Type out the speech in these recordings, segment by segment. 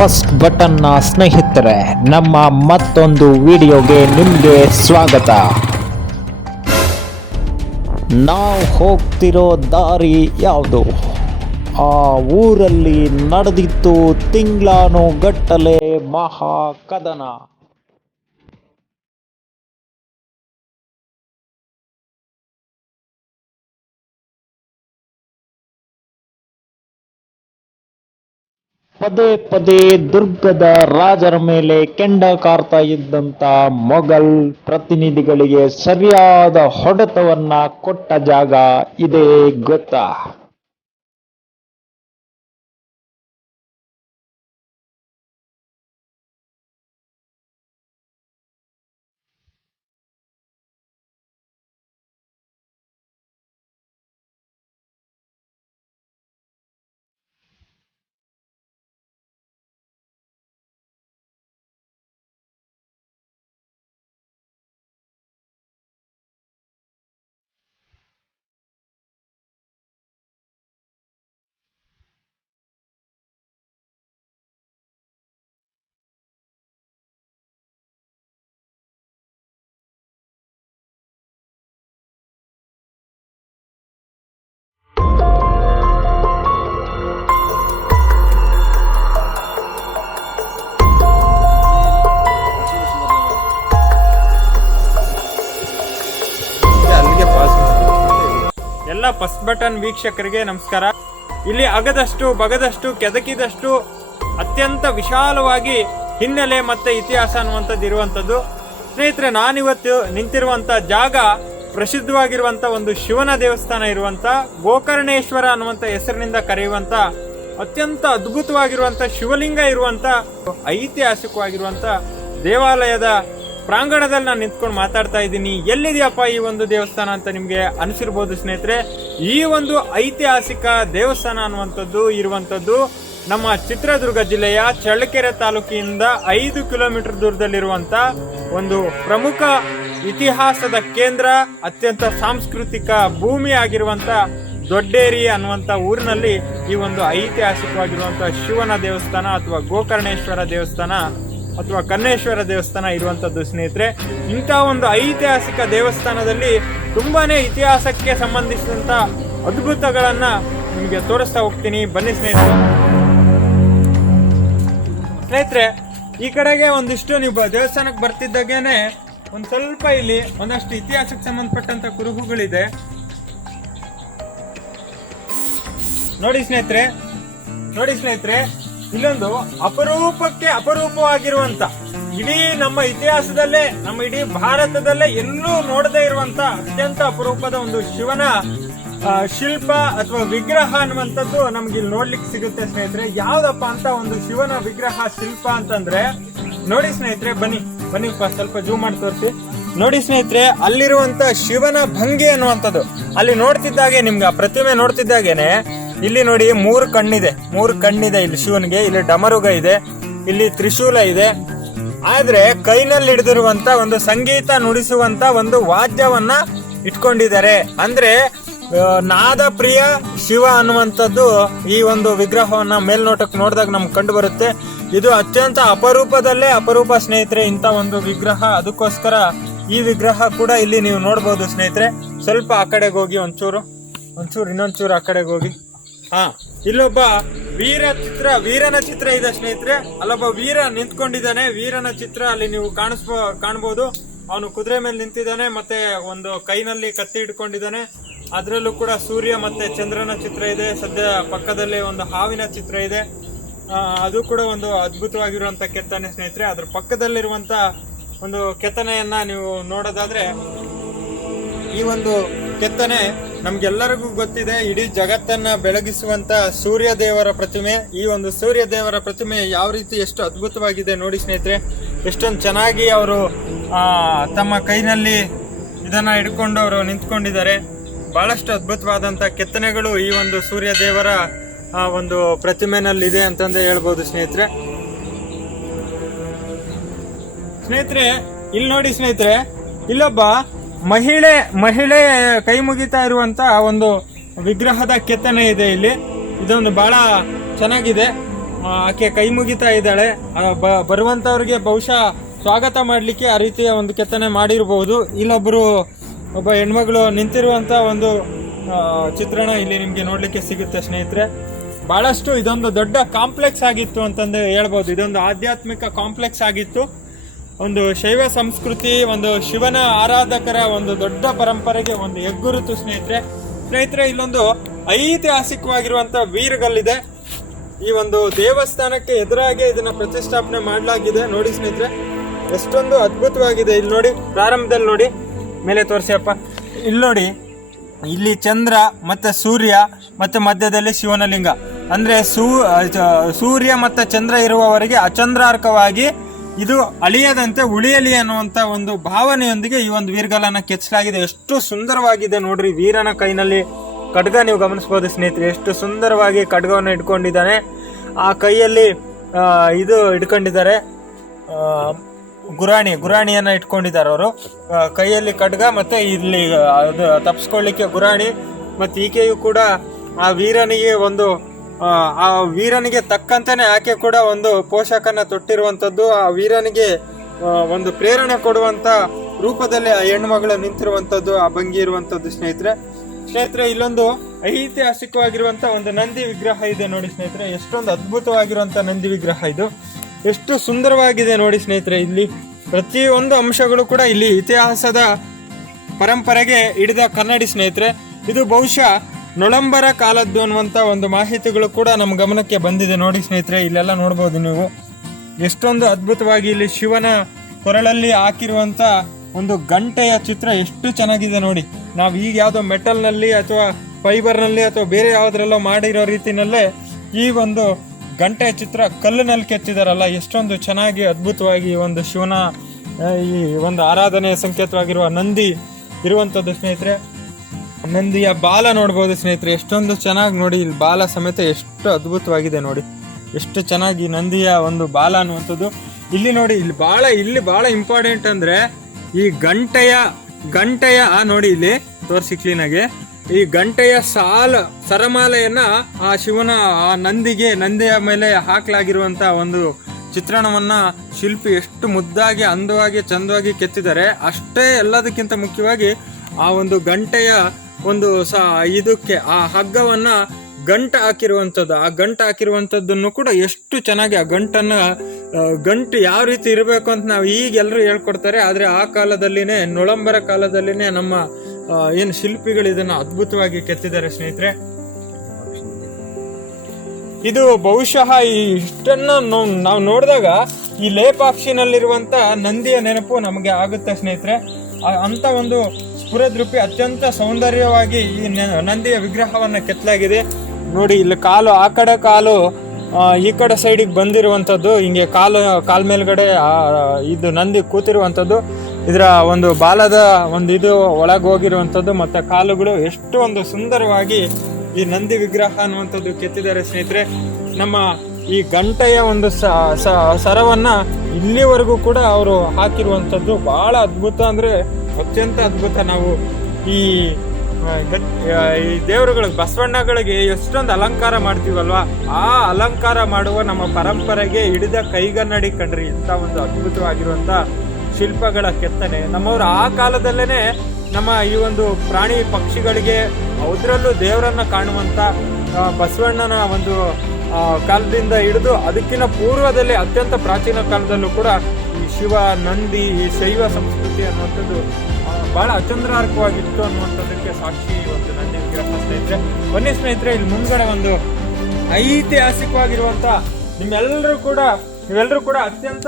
First ಬಟನ್ನ ಸ್ನೇಹಿತರೆ, ನಮ್ಮ ಮತ್ತೊಂದು ವಿಡಿಯೋಗೆ ನಿಮಗೆ ಸ್ವಾಗತ. ನಾವು ಹೋಗ್ತಿರೋ ದಾರಿ ಯಾವುದು? ಆ ಊರಲ್ಲಿ ನಡೆದಿತ್ತು ತಿಂಗಳಾನು ಗಟ್ಟಲೆ ಮಹಾ ಕದನ ಪದೇ ಪದೇ ದುರ್ಗದ ರಾಜರ ಮೇಲೆ ಕೆಂಡ ಕಾರ್ತಾ ಇದ್ದಂತ ಮೊಘಲ್ ಪ್ರತಿನಿಧಿಗಳಿಗೆ ಸರಿಯಾದ ಹೊಡೆತವನ್ನ ಕೊಟ್ಟ ಜಾಗ ಇದೇ ಗೊತ್ತಾ? ಫಸ್ಟ್ ಬಟನ್ ವೀಕ್ಷಕರಿಗೆ ನಮಸ್ಕಾರ. ಇಲ್ಲಿ ಅಗದಷ್ಟು, ಬಗದಷ್ಟು, ಕೆದಕಿದಷ್ಟು ಅತ್ಯಂತ ವಿಶಾಲವಾಗಿ ಹಿನ್ನೆಲೆ ಮತ್ತೆ ಇತಿಹಾಸ ಅನ್ನುವಂಥದ್ದು ಇರುವಂಥದ್ದು. ಸ್ನೇಹಿತರೆ, ನಾನಿವತ್ತು ನಿಂತಿರುವಂತ ಜಾಗ ಪ್ರಸಿದ್ಧವಾಗಿರುವಂತ ಒಂದು ಶಿವನ ದೇವಸ್ಥಾನ ಇರುವಂತ ಗೋಕರ್ಣೇಶ್ವರ ಅನ್ನುವಂಥ ಹೆಸರಿನಿಂದ ಕರೆಯುವಂತ ಅತ್ಯಂತ ಅದ್ಭುತವಾಗಿರುವಂತ ಶಿವಲಿಂಗ ಇರುವಂತ ಐತಿಹಾಸಿಕವಾಗಿರುವಂತ ದೇವಾಲಯದ ಪ್ರಾಂಗಣದಲ್ಲಿ ನಾನು ನಿಂತ್ಕೊಂಡು ಮಾತಾಡ್ತಾ ಇದ್ದೀನಿ. ಎಲ್ಲಿದೆಯಪ್ಪ ಈ ಒಂದು ದೇವಸ್ಥಾನ ಅಂತ ನಿಮಗೆ ಅನಿಸಿರ್ಬೋದು ಸ್ನೇಹಿತರೆ? ಈ ಒಂದು ಐತಿಹಾಸಿಕ ದೇವಸ್ಥಾನ ಅನ್ನುವಂಥದ್ದು, ಇರುವಂಥದ್ದು ನಮ್ಮ ಚಿತ್ರದುರ್ಗ ಜಿಲ್ಲೆಯ ಚಳ್ಳಕೆರೆ ತಾಲೂಕಿನಿಂದ ಐದು ಕಿಲೋಮೀಟರ್ ದೂರದಲ್ಲಿರುವಂಥ ಒಂದು ಪ್ರಮುಖ ಇತಿಹಾಸದ ಕೇಂದ್ರ, ಅತ್ಯಂತ ಸಾಂಸ್ಕೃತಿಕ ಭೂಮಿ ಆಗಿರುವಂಥ ದೊಡ್ಡೇರಿ ಅನ್ನುವಂಥ ಊರಿನಲ್ಲಿ ಈ ಒಂದು ಐತಿಹಾಸಿಕವಾಗಿರುವಂಥ ಶಿವನ ದೇವಸ್ಥಾನ ಅಥವಾ ಗೋಕರ್ಣೇಶ್ವರ ದೇವಸ್ಥಾನ ಅಥವಾ ಕನ್ನೇಶ್ವರ ದೇವಸ್ಥಾನ ಇರುವಂಥದ್ದು ಸ್ನೇಹಿತರೆ, ಇಂಥ ಒಂದು ಐತಿಹಾಸಿಕ ದೇವಸ್ಥಾನದಲ್ಲಿ ತುಂಬಾ ಇತಿಹಾಸಕ್ಕೆ ಸಂಬಂಧಿಸಿದಂಥ ಅದ್ಭುತಗಳನ್ನು ನಿಮಗೆ ತೋರಿಸ್ತಾ ಹೋಗ್ತೀನಿ. ಬನ್ನಿ ಸ್ನೇಹಿತರೆ. ಸ್ನೇಹಿತರೆ, ಈ ಕಡೆಗೆ ಒಂದಿಷ್ಟು ನೀವು ದೇವಸ್ಥಾನಕ್ಕೆ ಬರ್ತಿದ್ದಾಗೇನೆ ಒಂದು ಸ್ವಲ್ಪ ಇಲ್ಲಿ ಒಂದಷ್ಟು ಇತಿಹಾಸಕ್ಕೆ ಸಂಬಂಧಪಟ್ಟಂತ ಕುರುಹುಗಳಿದೆ. ನೋಡಿ ಸ್ನೇಹಿತರೆ ನೋಡಿ ಸ್ನೇಹಿತರೆ. ಇಲ್ಲೊಂದು ಅಪರೂಪಕ್ಕೆ ಅಪರೂಪವಾಗಿರುವಂತ. ಇಡೀ ನಮ್ಮ ಇತಿಹಾಸದಲ್ಲೇ, ನಮ್ಮ ಇಡೀ ಭಾರತದಲ್ಲೇ ಎಲ್ಲೂ ನೋಡದೇ ಇರುವಂತ ಅತ್ಯಂತ ಅಪರೂಪದ ಒಂದು ಶಿವನ ಶಿಲ್ಪ ಅಥವಾ ವಿಗ್ರಹ ಅನ್ನುವಂಥದ್ದು ನಮ್ಗೆ ಇಲ್ಲಿ ನೋಡ್ಲಿಕ್ಕೆ ಸಿಗುತ್ತೆ ಸ್ನೇಹಿತರೆ. ಯಾವ್ದಪ್ಪ ಅಂತ ಒಂದು ಶಿವನ ವಿಗ್ರಹ, ಶಿಲ್ಪ ಅಂತಂದ್ರೆ, ನೋಡಿ ಸ್ನೇಹಿತರೆ, ಬನ್ನಿ ಬನ್ನಿ ಸ್ವಲ್ಪ ಜೂಮ್ ಮಾಡಿ ತೋರಿಸಿ. ನೋಡಿ ಸ್ನೇಹಿತರೆ, ಅಲ್ಲಿರುವಂತ ಶಿವನ ಭಂಗಿ ಅನ್ನುವಂಥದ್ದು. ಅಲ್ಲಿ ನೋಡ್ತಿದ್ದಾಗೆ, ನಿಮ್ಗೆ ಆ ಪ್ರತಿಮೆ ನೋಡ್ತಿದ್ದಾಗೇನೆ ಇಲ್ಲಿ ನೋಡಿ ಮೂರು ಕಣ್ಣಿದೆ. ಮೂರು ಕಣ್ಣಿದೆ ಇಲ್ಲಿ ಶಿವನಿಗೆ, ಇಲ್ಲಿ ಡಮರುಗ ಇದೆ, ಇಲ್ಲಿ ತ್ರಿಶೂಲ ಇದೆ. ಆದ್ರೆ ಕೈನಲ್ಲಿ ಹಿಡಿದಿರುವಂತ ಒಂದು ಸಂಗೀತ ನುಡಿಸುವಂತ ಒಂದು ವಾದ್ಯವನ್ನ ಇಟ್ಕೊಂಡಿದ್ದಾರೆ. ಅಂದ್ರೆ ನಾದ ಪ್ರಿಯ ಶಿವ ಅನ್ನುವಂಥದ್ದು ಈ ಒಂದು ವಿಗ್ರಹವನ್ನ ಮೇಲ್ನೋಟಕ್ಕೆ ನೋಡಿದಾಗ ನಮ್ಗೆ ಕಂಡು ಬರುತ್ತೆ. ಇದು ಅತ್ಯಂತ ಅಪರೂಪದಲ್ಲೇ ಅಪರೂಪ ಸ್ನೇಹಿತರೆ, ಇಂಥ ಒಂದು ವಿಗ್ರಹ. ಅದಕ್ಕೋಸ್ಕರ ಈ ವಿಗ್ರಹ ಕೂಡ ಇಲ್ಲಿ ನೀವು ನೋಡ್ಬೋದು ಸ್ನೇಹಿತರೆ. ಸ್ವಲ್ಪ ಆ ಕಡೆಗೆ ಹೋಗಿ ಒಂಚೂರು ಒಂಚೂರು, ಇನ್ನೊಂಚೂರು ಆ ಕಡೆಗೆ ಹೋಗಿ. ಹಾ. ಇಲ್ಲೊಬ್ಬ ವೀರ ಚಿತ್ರ, ವೀರನ ಚಿತ್ರ ಇದೆ ಸ್ನೇಹಿತರೆ. ಅಲ್ಲೊಬ್ಬ ವೀರ ನಿಂತ್ಕೊಂಡಿದ್ದಾನೆ. ವೀರನ ಚಿತ್ರ ಅಲ್ಲಿ ನೀವು ಕಾಣಿಸ್ಬೋ, ಕಾಣ್ಬೋದು. ಅವನು ಕುದುರೆ ಮೇಲೆ ನಿಂತಿದ್ದಾನೆ, ಮತ್ತೆ ಒಂದು ಕೈನಲ್ಲಿ ಕತ್ತಿ ಹಿಡ್ಕೊಂಡಿದ್ದಾನೆ. ಅದರಲ್ಲೂ ಕೂಡ ಸೂರ್ಯ ಮತ್ತೆ ಚಂದ್ರನ ಚಿತ್ರ ಇದೆ. ಸದ್ಯ ಪಕ್ಕದಲ್ಲಿ ಒಂದು ಹಾವಿನ ಚಿತ್ರ ಇದೆ. ಅದು ಕೂಡ ಒಂದು ಅದ್ಭುತವಾಗಿರುವಂತ ಕೆತ್ತನೆ ಸ್ನೇಹಿತರೆ. ಅದ್ರ ಪಕ್ಕದಲ್ಲಿರುವಂತ ಒಂದು ಕೆತ್ತನೆಯನ್ನ ನೀವು ನೋಡೋದಾದ್ರೆ ಈ ಒಂದು ಕೆತ್ತನೆ ನಮ್ಗೆಲ್ಲರಿಗೂ ಗೊತ್ತಿದೆ, ಇಡೀ ಜಗತ್ತನ್ನ ಬೆಳಗಿಸುವಂತ ಸೂರ್ಯ ದೇವರ ಪ್ರತಿಮೆ. ಈ ಒಂದು ಸೂರ್ಯ ದೇವರ ಪ್ರತಿಮೆ ಯಾವ ರೀತಿ ಎಷ್ಟು ಅದ್ಭುತವಾಗಿದೆ ನೋಡಿ ಸ್ನೇಹಿತರೆ. ಎಷ್ಟೊಂದು ಚೆನ್ನಾಗಿ ಅವರು ತಮ್ಮ ಕೈನಲ್ಲಿ ಇದನ್ನ ಹಿಡ್ಕೊಂಡು ಅವರು ನಿಂತ್ಕೊಂಡಿದ್ದಾರೆ. ಬಹಳಷ್ಟು ಅದ್ಭುತವಾದಂತ ಕೆತ್ತನೆಗಳು ಈ ಒಂದು ಸೂರ್ಯ ದೇವರ ಒಂದು ಪ್ರತಿಮೆನಲ್ಲಿದೆ ಅಂತಂದೇ ಹೇಳ್ಬೋದು ಸ್ನೇಹಿತರೆ. ಸ್ನೇಹಿತರೆ ಇಲ್ಲಿ ನೋಡಿ ಸ್ನೇಹಿತರೆ, ಇಲ್ಲೊಬ್ಬ ಮಹಿಳೆ ಮಹಿಳೆ ಕೈ ಮುಗಿತಾ ಇರುವಂತ ಒಂದು ವಿಗ್ರಹದ ಕೆತ್ತನೆ ಇದೆ ಇಲ್ಲಿ. ಇದೊಂದು ಬಹಳ ಚೆನ್ನಾಗಿದೆ. ಆಕೆ ಕೈ ಮುಗಿತಾ ಇದ್ದಾಳೆ. ಬರುವಂತವ್ರಿಗೆ ಬಹುಶಃ ಸ್ವಾಗತ ಮಾಡಲಿಕ್ಕೆ ಆ ರೀತಿಯ ಒಂದು ಕೆತ್ತನೆ ಮಾಡಿರಬಹುದು ಇಲ್ಲೊಬ್ಬರು ಒಬ್ಬ ಹೆಣ್ಮಗಳು ನಿಂತಿರುವಂತ ಒಂದು ಚಿತ್ರಣ ಇಲ್ಲಿ ನಿಮಗೆ ನೋಡಲಿಕ್ಕೆ ಸಿಗುತ್ತೆ ಸ್ನೇಹಿತರೆ. ಬಹಳಷ್ಟು ಇದೊಂದು ದೊಡ್ಡ ಕಾಂಪ್ಲೆಕ್ಸ್ ಆಗಿತ್ತು ಅಂತಂದು ಹೇಳ್ಬೋದು. ಇದೊಂದು ಆಧ್ಯಾತ್ಮಿಕ ಕಾಂಪ್ಲೆಕ್ಸ್ ಆಗಿತ್ತು. ಒಂದು ಶೈವ ಸಂಸ್ಕೃತಿ, ಒಂದು ಶಿವನ ಆರಾಧಕರ ಒಂದು ದೊಡ್ಡ ಪರಂಪರೆಗೆ ಒಂದು ಹೆಗ್ಗುರುತು ಸ್ನೇಹಿತರೆ. ಸ್ನೇಹಿತರೆ, ಇಲ್ಲೊಂದು ಐತಿಹಾಸಿಕವಾಗಿರುವಂತ ವೀರಗಲ್ಲಿದೆ. ಈ ಒಂದು ದೇವಸ್ಥಾನಕ್ಕೆ ಎದುರಾಗೆ ಇದನ್ನ ಪ್ರತಿಷ್ಠಾಪನೆ ಮಾಡಲಾಗಿದೆ. ನೋಡಿ ಸ್ನೇಹಿತರೆ, ಎಷ್ಟೊಂದು ಅದ್ಭುತವಾಗಿದೆ. ಇಲ್ಲಿ ನೋಡಿ, ಪ್ರಾರಂಭದಲ್ಲಿ ನೋಡಿ. ಮೇಲೆ ತೋರಿಸಪ್ಪ ಇಲ್ಲಿ ನೋಡಿ, ಇಲ್ಲಿ ಚಂದ್ರ, ಮತ್ತೆ ಸೂರ್ಯ, ಮತ್ತೆ ಮಧ್ಯದಲ್ಲಿ ಶಿವನ ಲಿಂಗ. ಅಂದ್ರೆ ಸೂ ಸೂರ್ಯ ಮತ್ತೆ ಚಂದ್ರ ಇರುವವರೆಗೆ ಅಚಂದ್ರಾರ್ಕವಾಗಿ ಇದು ಅಳಿಯದಂತೆ ಉಳಿಯಲಿ ಅನ್ನುವಂತ ಒಂದು ಭಾವನೆಯೊಂದಿಗೆ ಈ ಒಂದು ವೀರ್ಗಲನ್ನ ಕೆಚ್ಚಲಾಗಿದೆ. ಎಷ್ಟು ಸುಂದರವಾಗಿದೆ ನೋಡ್ರಿ. ವೀರನ ಕೈನಲ್ಲಿ ಖಡ್ಗ ನೀವು ಗಮನಿಸಬಹುದು ಸ್ನೇಹಿತರೆ. ಎಷ್ಟು ಸುಂದರವಾಗಿ ಖಡ್ಗವನ್ನು ಇಟ್ಕೊಂಡಿದ್ದಾನೆ. ಆ ಕೈಯಲ್ಲಿ ಇದು ಇಟ್ಕೊಂಡಿದ್ದಾರೆ. ಗುರಾಣಿ, ಗುರಾಣಿಯನ್ನ ಇಟ್ಕೊಂಡಿದ್ದಾರೆ ಅವರು. ಕೈಯಲ್ಲಿ ಖಡ್ಗ ಮತ್ತೆ ಇಲ್ಲಿ ಅದು ತಪ್ಪಿಸ್ಕೊಳ್ಳಿಕ್ಕೆ ಗುರಾಣಿ. ಮತ್ತೆ ಈಕೆಯು ಕೂಡ ಆ ವೀರನಿಗೆ ಒಂದು ಆ, ವೀರನಿಗೆ ತಕ್ಕಂತೆಯೇ ಆಕೆ ಕೂಡ ಒಂದು ಪೋಷಕನ ತೊಟ್ಟಿರುವಂಥದ್ದು. ಆ ವೀರನಿಗೆ ಒಂದು ಪ್ರೇರಣೆ ಕೊಡುವಂತ ರೂಪದಲ್ಲಿ ಆ ಹೆಣ್ಮಗಳು ನಿಂತಿರುವಂತದ್ದು ಆ ಭಂಗಿ ಇರುವಂತದ್ದು ಸ್ನೇಹಿತರೆ. ಸ್ನೇಹಿತರೆ ಇಲ್ಲೊಂದು ಐತಿಹಾಸಿಕವಾಗಿರುವಂತ ಒಂದು ನಂದಿ ವಿಗ್ರಹ ಇದೆ ನೋಡಿ ಸ್ನೇಹಿತರೆ. ಎಷ್ಟೊಂದು ಅದ್ಭುತವಾಗಿರುವಂತ ನಂದಿ ವಿಗ್ರಹ ಇದು. ಎಷ್ಟು ಸುಂದರವಾಗಿದೆ ನೋಡಿ ಸ್ನೇಹಿತರೆ ಇಲ್ಲಿ. ಪ್ರತಿಯೊಂದು ಅಂಶಗಳು ಕೂಡ ಇಲ್ಲಿ ಇತಿಹಾಸದ ಪರಂಪರೆಗೆ ಹಿಡಿದ ಕನ್ನಡಿ ಸ್ನೇಹಿತರೆ. ಇದು ಬಹುಶಃ ನೊಳಂಬರ ಕಾಲದ್ದು ಅನ್ನುವಂಥ ಒಂದು ಮಾಹಿತಿಗಳು ಕೂಡ ನಮ್ಮ ಗಮನಕ್ಕೆ ಬಂದಿದೆ ನೋಡಿ ಸ್ನೇಹಿತರೆ, ಇಲ್ಲೆಲ್ಲ ನೋಡ್ಬೋದು ನೀವು. ಎಷ್ಟೊಂದು ಅದ್ಭುತವಾಗಿ ಇಲ್ಲಿ ಶಿವನ ಕೊರಳಲ್ಲಿ ಹಾಕಿರುವಂಥ ಒಂದು ಗಂಟೆಯ ಚಿತ್ರ ಎಷ್ಟು ಚೆನ್ನಾಗಿದೆ ನೋಡಿ. ನಾವು ಈಗ ಯಾವುದೋ ಮೆಟಲ್ನಲ್ಲಿ ಅಥವಾ ಫೈಬರ್ನಲ್ಲಿ ಅಥವಾ ಬೇರೆ ಯಾವುದರಲ್ಲೋ ಮಾಡಿರೋ ರೀತಿಯಲ್ಲೇ ಈ ಒಂದು ಗಂಟೆಯ ಚಿತ್ರ ಕಲ್ಲಿನಲ್ಲಿ ಕೆತ್ತಿದಾರಲ್ಲ, ಎಷ್ಟೊಂದು ಚೆನ್ನಾಗಿ ಅದ್ಭುತವಾಗಿ ಒಂದು ಶಿವನ ಈ ಒಂದು ಆರಾಧನೆಯ ಸಂಕೇತವಾಗಿರುವ ನಂದಿ ಇರುವಂಥದ್ದು ಸ್ನೇಹಿತರೆ. ನಂದಿಯ ಬಾಲ ನೋಡ್ಬೋದು ಸ್ನೇಹಿತರೆ, ಎಷ್ಟೊಂದು ಚೆನ್ನಾಗಿ ನೋಡಿ ಇಲ್ಲಿ ಬಾಲ ಸಮೇತ ಎಷ್ಟು ಅದ್ಭುತವಾಗಿದೆ ನೋಡಿ. ಎಷ್ಟು ಚೆನ್ನಾಗಿ ನಂದಿಯ ಒಂದು ಬಾಲ ಅನ್ನುವಂಥದ್ದು. ಇಲ್ಲಿ ನೋಡಿ, ಇಲ್ಲಿ ಬಹಳ ಇಲ್ಲಿ ಬಹಳ ಇಂಪಾರ್ಟೆಂಟ್ ಅಂದ್ರೆ ಈ ಗಂಟೆಯ ಗಂಟೆಯ ನೋಡಿ ಇಲ್ಲಿ ತೋರಿಸಿ ಕ್ಲೀನಾಗಿ ಈ ಗಂಟೆಯ ಸಾಲ, ಸರಮಾಲೆಯನ್ನ ಆ ಶಿವನ, ಆ ನಂದಿಗೆ, ನಂದಿಯ ಮೇಲೆ ಹಾಕಲಾಗಿರುವಂತ ಒಂದು ಚಿತ್ರಣವನ್ನ ಶಿಲ್ಪಿ ಎಷ್ಟು ಮುದ್ದಾಗಿ, ಅಂದವಾಗಿ, ಚಂದವಾಗಿ ಕೆತ್ತಿದ್ದಾರೆ. ಅಷ್ಟೇ ಎಲ್ಲದಕ್ಕಿಂತ ಮುಖ್ಯವಾಗಿ ಆ ಒಂದು ಗಂಟೆಯ ಒಂದು ಸ ಇದಕ್ಕೆ ಆ ಹಗ್ಗವನ್ನ ಗಂಟ ಹಾಕಿರುವಂಥದ್ದು. ಆ ಗಂಟು ಹಾಕಿರುವಂಥದ್ದನ್ನು ಕೂಡ ಎಷ್ಟು ಚೆನ್ನಾಗಿ ಆ ಗಂಟನ್ನ ಗಂಟು ಯಾವ ರೀತಿ ಇರಬೇಕು ಅಂತ ನಾವು ಈಗ ಎಲ್ಲರೂ ಹೇಳ್ಕೊಡ್ತಾರೆ. ಆದರೆ ಆ ಕಾಲದಲ್ಲಿನೇ, ನೊಳಂಬರ ಕಾಲದಲ್ಲಿನೇ ನಮ್ಮ ಏನು ಶಿಲ್ಪಿಗಳು ಇದನ್ನ ಅದ್ಭುತವಾಗಿ ಕೆತ್ತಿದ್ದಾರೆ ಸ್ನೇಹಿತರೆ. ಇದು ಬಹುಶಃ ಈ ಇಷ್ಟನ್ನ ನಾವು ನೋಡಿದಾಗ ಈ ಲೇಪಾಕ್ಷಿನಲ್ಲಿರುವಂಥ ನಂದಿಯ ನೆನಪು ನಮಗೆ ಆಗುತ್ತೆ ಸ್ನೇಹಿತರೆ. ಅಂಥ ಒಂದು ಸ್ಫುರದ್ರೂಪಿ ಅತ್ಯಂತ ಸೌಂದರ್ಯವಾಗಿ ಈ ನಂದಿಯ ವಿಗ್ರಹವನ್ನ ಕೆತ್ತಲಾಗಿದೆ. ನೋಡಿ, ಇಲ್ಲಿ ಕಾಲು, ಆ ಕಡೆ ಕಾಲು ಈ ಕಡೆ ಸೈಡಿಗೆ ಬಂದಿರುವಂಥದ್ದು, ಹಿಂಗೆ ಕಾಲು, ಕಾಲ್ ಮೇಲ್ಗಡೆ ಇದು ನಂದಿ ಕೂತಿರುವಂಥದ್ದು. ಇದರ ಒಂದು ಬಾಲದ ಒಂದು ಇದು ಒಳಗೆ ಹೋಗಿರುವಂಥದ್ದು, ಮತ್ತು ಕಾಲುಗಳು ಎಷ್ಟು ಒಂದು ಸುಂದರವಾಗಿ ಈ ನಂದಿ ವಿಗ್ರಹ ಅನ್ನುವಂಥದ್ದು ಕೆತ್ತಿದ್ದಾರೆ ಸ್ನೇಹಿತರೆ. ನಮ್ಮ ಈ ಗಂಟೆಯ ಒಂದು ಸರವನ್ನ ಇಲ್ಲಿವರೆಗೂ ಕೂಡ ಅವರು ಹಾಕಿರುವಂಥದ್ದು ಭಾಳ ಅದ್ಭುತ ಅಂದ್ರೆ ಅತ್ಯಂತ ಅದ್ಭುತ ನಾವು ಈ ಈ ದೇವರುಗಳಿಗೆ ಬಸವಣ್ಣಗಳಿಗೆ ಎಷ್ಟೊಂದು ಅಲಂಕಾರ ಮಾಡ್ತೀವಲ್ವಾ? ಆ ಅಲಂಕಾರ ಮಾಡುವ ನಮ್ಮ ಪರಂಪರೆಗೆ ಹಿಡಿದ ಕೈಗನ್ನಡಿ ಕಣ್ರಿ. ಇಂಥ ಒಂದು ಅದ್ಭುತವಾಗಿರುವಂತ ಶಿಲ್ಪಗಳ ಕೆತ್ತನೆ. ನಮ್ಮವರು ಆ ಕಾಲದಲ್ಲೇ ನಮ್ಮ ಈ ಒಂದು ಪ್ರಾಣಿ ಪಕ್ಷಿಗಳಿಗೆ ಅದರಲ್ಲೂ ದೇವರನ್ನ ಕಾಣುವಂತ ಬಸವಣ್ಣನ ಒಂದು ಕಾಲದಿಂದ ಹಿಡಿದು ಅದಕ್ಕಿಂತ ಪೂರ್ವದಲ್ಲಿ ಅತ್ಯಂತ ಪ್ರಾಚೀನ ಕಾಲದಲ್ಲೂ ಕೂಡ ಈ ಶಿವ, ನಂದಿ, ಈ ಶೈವ ಸಂಸ್ಕೃತಿ ಅನ್ನುವಂಥದ್ದು ಆ, ಬಹಳ ಅಚಂದ್ರಾರ್ಕವಾಗಿತ್ತು ಅನ್ನುವಂಥದ್ದಕ್ಕೆ ಸಾಕ್ಷಿ ಒಂದು ವಿಗ್ರಹ ಸ್ನೇಹಿತರೆ ಬನ್ನಿ ಸ್ನೇಹಿತರೆ ಇಲ್ಲಿ ಮುಂದ್ಗಡೆ ಒಂದು ಐತಿಹಾಸಿಕವಾಗಿರುವಂತ ನಿಮ್ಮೆಲ್ಲರೂ ಕೂಡ ನೀವೆಲ್ಲರೂ ಕೂಡ ಅತ್ಯಂತ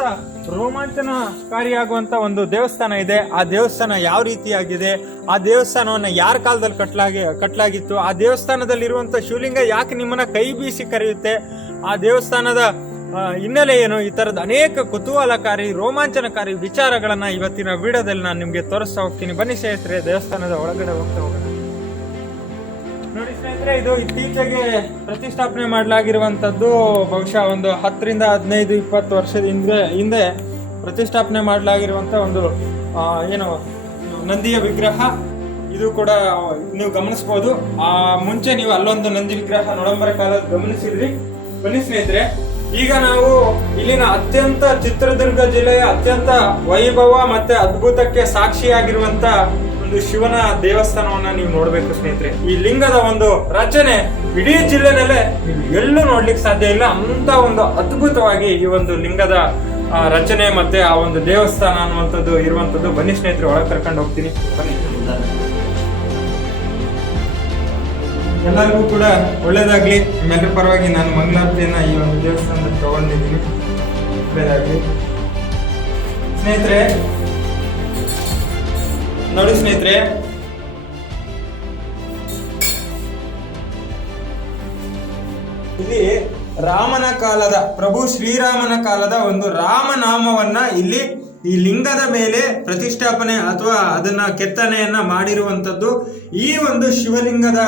ರೋಮಾಂಚನಕಾರಿಯಾಗುವಂಥ ಒಂದು ದೇವಸ್ಥಾನ ಇದೆ. ಆ ದೇವಸ್ಥಾನ ಯಾವ ರೀತಿಯಾಗಿದೆ? ಆ ದೇವಸ್ಥಾನವನ್ನು ಯಾರ ಕಾಲದಲ್ಲಿ ಕಟ್ಲಾಗಿ ಕಟ್ಲಾಗಿತ್ತು? ಆ ದೇವಸ್ಥಾನದಲ್ಲಿರುವಂಥ ಶಿವಲಿಂಗ ಯಾಕೆ ನಿಮ್ಮನ್ನ ಕೈ ಬೀಸಿ ಕರೆಯುತ್ತೆ? ಆ ದೇವಸ್ಥಾನದ ಹಿನ್ನೆಲೆ ಏನು? ಈ ತರದ ಅನೇಕ ಕುತೂಹಲಕಾರಿ, ರೋಮಾಂಚನಕಾರಿ ವಿಚಾರಗಳನ್ನ ಇವತ್ತಿನ ವಿಡಿಯೋದಲ್ಲಿ ನಾನು ನಿಮ್ಗೆ ತೋರಿಸ್ತಾ ಹೋಗ್ತೀನಿ. ಬನ್ನಿ ಸ್ನೇಹಿತರೆ, ದೇವಸ್ಥಾನದ ಒಳಗಡೆ ಹೋಗ್ತಾ ಹೋಗೋಣ. ನೋಡಿ ಸ್ನೇಹಿತರೆ, ಇದು ಇತ್ತೀಚೆಗೆ ಪ್ರತಿಷ್ಠಾಪನೆ ಮಾಡಲಾಗಿರುವಂತದ್ದು ಬಹುಶಃ ಒಂದು ಹತ್ತರಿಂದ ಹದಿನೈದು, ಇಪ್ಪತ್ತು ವರ್ಷದ ಹಿಂದೆ ಹಿಂದೆ ಪ್ರತಿಷ್ಠಾಪನೆ ಮಾಡಲಾಗಿರುವಂತ ಒಂದು ಏನು, ನಂದಿಯ ವಿಗ್ರಹ. ಇದು ಕೂಡ ನೀವು ಗಮನಿಸಬಹುದು ಆ, ಮುಂಚೆ ನೀವು ಅಲ್ಲೊಂದು ನಂದಿ ವಿಗ್ರಹ ನೋಡಂಬರ ಕಾಲ ಗಮನಿಸಿದ್ರಿ. ಬನ್ನಿ ಸ್ನೇಹಿತರೆ. ಈಗ ನಾವು ಇಲ್ಲಿನ ಅತ್ಯಂತ ಚಿತ್ರದುರ್ಗ ಜಿಲ್ಲೆಯ ಅತ್ಯಂತ ವೈಭವ ಮತ್ತೆ ಅದ್ಭುತಕ್ಕೆ ಸಾಕ್ಷಿಯಾಗಿರುವಂತ ಒಂದು ಶಿವನ ದೇವಸ್ಥಾನವನ್ನ ನೀವು ನೋಡ್ಬೇಕು ಸ್ನೇಹಿತರೆ. ಈ ಲಿಂಗದ ಒಂದು ರಚನೆ ಇಡೀ ಜಿಲ್ಲೆನಲ್ಲೇ ಎಲ್ಲೂ ನೋಡ್ಲಿಕ್ಕೆ ಸಾಧ್ಯ ಇಲ್ಲ. ಅಂತ ಒಂದು ಅದ್ಭುತವಾಗಿ ಈ ಒಂದು ಲಿಂಗದ ರಚನೆ ಮತ್ತೆ ಆ ಒಂದು ದೇವಸ್ಥಾನ ಅನ್ನುವಂಥದ್ದು ಇರುವಂತದ್ದು ಬನ್ನಿ ಸ್ನೇಹಿತರೆ, ಒಳಗೆ ಕರ್ಕೊಂಡು ಹೋಗ್ತೀನಿ. ಬನ್ನಿ. ಎಲ್ಲರಿಗೂ ಕೂಡ ಒಳ್ಳೇದಾಗಲಿ. ನಿಮ್ಮೆಲ್ಲರ ಪರವಾಗಿ ನಾನು ಮಂಗಳಾರತಿಯನ್ನ ಈ ಒಂದು ದೇವಸ್ಥಾನದಲ್ಲಿ ತಗೊಂಡಿದ್ದೀನಿ. ಒಳ್ಳೇದಾಗ್ಲಿ. ಸ್ನೇಹಿತರೆ, ನೋಡಿ ಸ್ನೇಹಿತರೆ. ಇಲ್ಲಿ ರಾಮನ ಕಾಲದ, ಪ್ರಭು ಶ್ರೀರಾಮನ ಕಾಲದ ಒಂದು ರಾಮನಾಮವನ್ನ ಇಲ್ಲಿ ಈ ಲಿಂಗದ ಮೇಲೆ ಪ್ರತಿಷ್ಠಾಪನೆ ಅಥವಾ ಅದನ್ನ ಕೆತ್ತನೆಯನ್ನ ಮಾಡಿರುವಂತದ್ದು ಈ ಒಂದು ಶಿವಲಿಂಗದ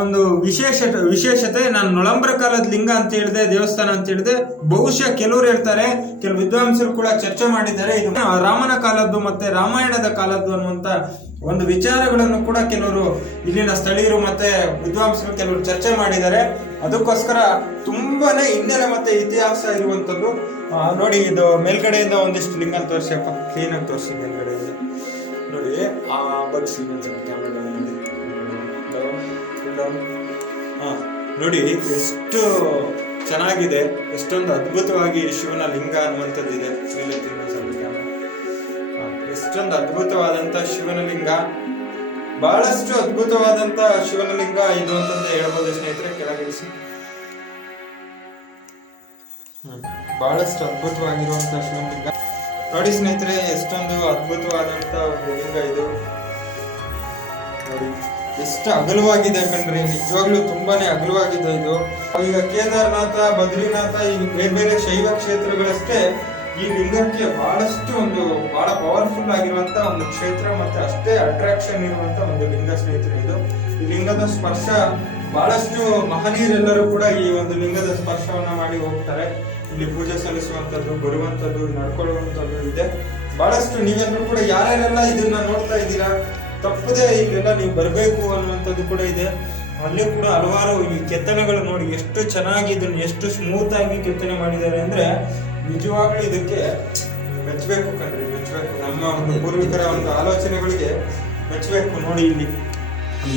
ಒಂದು ವಿಶೇಷ ವಿಶೇಷತೆ, ನಾನು ನೊಳಂಬ್ರ ಕಾಲದ ಲಿಂಗ ಅಂತ ಹೇಳಿದೆ, ದೇವಸ್ಥಾನ ಅಂತ ಹೇಳಿದೆ, ಬಹುಶಃ ಕೆಲವರು ಹೇಳ್ತಾರೆ, ಕೆಲವು ವಿದ್ವಾಂಸರು ಕೂಡ ಚರ್ಚೆ ಮಾಡಿದ್ದಾರೆ, ಇದು ರಾಮನ ಕಾಲದ್ದು ಮತ್ತೆ ರಾಮಾಯಣದ ಕಾಲದ್ದು ಅನ್ನುವಂತ ಒಂದು ವಿಚಾರಗಳನ್ನು ಕೂಡ ಕೆಲವರು ಇಲ್ಲಿನ ಸ್ಥಳೀಯರು ಮತ್ತೆ ವಿದ್ವಾಂಸರು ಕೆಲವರು ಚರ್ಚೆ ಮಾಡಿದ್ದಾರೆ. ಅದಕ್ಕೋಸ್ಕರ ತುಂಬಾನೇ ಹಿನ್ನೆಲೆ ಮತ್ತೆ ಇತಿಹಾಸ ಇರುವಂತದ್ದು. ನೋಡಿ, ಇದು ಮೇಲ್ಗಡೆಯಿಂದ ಒಂದಿಷ್ಟು ಲಿಂಗ ತೋರಿಸಿ ಕ್ಲೀನ್ ಆಗಿ ತೋರಿಸಿ ಮೇಲ್ಗಡೆಯಿಂದ. ನೋಡಿ, ಆ ಬಗ್ಸಿ ಕ್ಯಾಮ್ರಾ ಹಾ, ನೋಡಿ ಎಷ್ಟು ಚೆನ್ನಾಗಿದೆ ಎಷ್ಟೊಂದು ಅದ್ಭುತವಾಗಿ ಶಿವನ ಲಿಂಗ ಅನ್ನುವಂಥದ್ದು ಇದೆ ಎಷ್ಟೊಂದು ಅದ್ಭುತವಾದಂತ ಶಿವನ ಲಿಂಗ. ಬಹಳಷ್ಟು ಅದ್ಭುತವಾದಂತ ಶಿವನ ಲಿಂಗ ಇದು ಅಂತಂದು ಹೇಳ್ಬೋದು ಸ್ನೇಹಿತರೆ ಕೆಳಗಿಳಿಸಿ. ಬಹಳಷ್ಟು ಅದ್ಭುತವಾಗಿರುವಂತಹ ಶಿವನ ಲಿಂಗ. ನೋಡಿ ಸ್ನೇಹಿತರೆ ಎಷ್ಟೊಂದು ಅದ್ಭುತವಾದಂತ ಒಂದು ಲಿಂಗ ಇದು. ನೋಡಿ. ಎಷ್ಟು ಅಗಲವಾಗಿದೆ ಕಣ್ರಿ. ನಿಜವಾಗ್ಲೂ ತುಂಬಾನೇ ಅಗಲವಾಗಿದೆ ಇದು. ಈಗ ಕೇದಾರನಾಥ, ಬದ್ರಿನಾಥ, ಈ ಬೇರೆ ಬೇರೆ ಶೈವ ಕ್ಷೇತ್ರಗಳಷ್ಟೇ ಈ ಲಿಂಗಕ್ಕೆ ಬಹಳಷ್ಟು ಒಂದು ಬಹಳ ಪವರ್ಫುಲ್ ಆಗಿರುವಂತ ಒಂದು ಕ್ಷೇತ್ರ ಮತ್ತೆ ಅಷ್ಟೇ ಅಟ್ರಾಕ್ಷನ್ ಇರುವಂತ ಒಂದು ಲಿಂಗ ಸ್ನೇಹಿತರೆ ಇದು. ಈ ಲಿಂಗದ ಸ್ಪರ್ಶ ಬಹಳಷ್ಟು ಮಹನೀಯರೆಲ್ಲರೂ ಕೂಡ ಈ ಒಂದು ಲಿಂಗದ ಸ್ಪರ್ಶವನ್ನ ಮಾಡಿ ಹೋಗ್ತಾರೆ. ಇಲ್ಲಿ ಪೂಜೆ ಸಲ್ಲಿಸುವಂತದ್ದು ಬರುವಂತದ್ದು ನಡ್ಕೊಳ್ಳುವಂತದ್ದು ಇದೆ. ಬಹಳಷ್ಟು ನೀವೆಲ್ಲರೂ ಕೂಡ ಯಾರ್ಯಾರೆಲ್ಲ ಇದನ್ನ ನೋಡ್ತಾ ಇದ್ದೀರಾ ತಪ್ಪದೆ ಇಲ್ಲೆಲ್ಲ ನೀವು ಬರಬೇಕು ಅನ್ನುವಂಥದ್ದು ಕೂಡ ಇದೆ. ಅಲ್ಲಿ ಕೂಡ ಹಲವಾರು ಈ ಕೆತ್ತನೆಗಳು ನೋಡಿ ಎಷ್ಟು ಚೆನ್ನಾಗಿ ಇದನ್ನು ಎಷ್ಟು ಸ್ಮೂತ್ ಆಗಿ ಕೆತ್ತನೆ ಮಾಡಿದ್ದಾರೆ ಅಂದ್ರೆ ನಿಜವಾಗ್ಲೂ ಇದಕ್ಕೆ ಮೆಚ್ಚಬೇಕು ಕಣ್ರಿ, ಮೆಚ್ಚಬೇಕು. ನಮ್ಮ ಒಂದು ಪೂರ್ವಿಕರ ಒಂದು ಆಲೋಚನೆಗಳಿಗೆ ಮೆಚ್ಚಬೇಕು ನೋಡಿ ಇಲ್ಲಿ.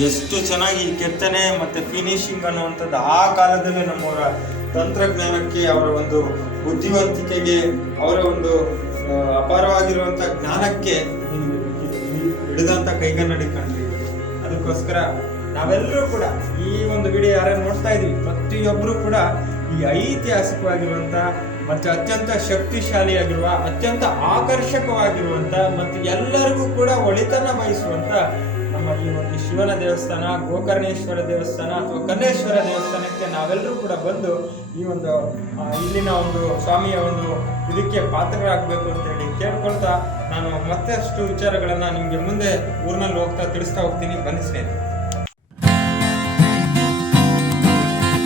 ಎಷ್ಟು ಚೆನ್ನಾಗಿ ಕೆತ್ತನೆ ಮತ್ತೆ ಫಿನಿಶಿಂಗ್ ಅನ್ನುವಂಥದ್ದು ಆ ಕಾಲದಲ್ಲೇ ನಮ್ಮವರ ತಂತ್ರಜ್ಞಾನಕ್ಕೆ, ಅವರ ಒಂದು ಬುದ್ಧಿವಂತಿಕೆಗೆ, ಅವರ ಒಂದು ಅಪಾರವಾಗಿರುವಂತಹ ಅಪಾರವಾಗಿರುವಂತ ಜ್ಞಾನಕ್ಕೆ ಹಿಡಿದಂತ ಕೈಗನ್ನಡಿ ಕಣ್ರಿ. ಅದಕ್ಕೋಸ್ಕರ ನಾವೆಲ್ಲರೂ ಕೂಡ ಈ ಒಂದು ವಿಡಿಯೋ ಯಾರ್ಯಾರು ನೋಡ್ತಾ ಇದೀವಿ. ಪ್ರತಿಯೊಬ್ಬರು ಕೂಡ ಈ ಐತಿಹಾಸಿಕವಾಗಿರುವಂತ ಮತ್ತು ಅತ್ಯಂತ ಶಕ್ತಿಶಾಲಿಯಾಗಿರುವ, ಅತ್ಯಂತ ಆಕರ್ಷಕವಾಗಿರುವಂತ ಮತ್ತು ಎಲ್ಲರಿಗೂ ಕೂಡ ಒಳಿತನ ಬಯಸುವಂತ ನಮ್ಮ ಈ ಒಂದು ಶಿವನ ದೇವಸ್ಥಾನ, ಗೋಕರ್ಣೇಶ್ವರ ದೇವಸ್ಥಾನ ಅಥವಾ ಕನ್ನೇಶ್ವರ ದೇವಸ್ಥಾನಕ್ಕೆ ನಾವೆಲ್ಲರೂ ಕೂಡ ಬಂದು ಈ ಒಂದು ಇಲ್ಲಿನ ಒಂದು ಸ್ವಾಮಿಯ ಒಂದು ಇದಕ್ಕೆ ಪಾತ್ರರಾಗಬೇಕು ಅಂತ ಹೇಳಿ ಕೇಳ್ಕೊಳ್ತಾ ನಾನು ಮತ್ತೆ ಅಷ್ಟು ನಿಮಗೆ ನಿಮ್ಗೆ ಮುಂದೆ ಊರಿನಲ್ಲಿ ಹೋಗ್ತಾ ತಿಳಿಸ್ತಾ ಹೋಗ್ತೀನಿ. ಬನ್ನಿ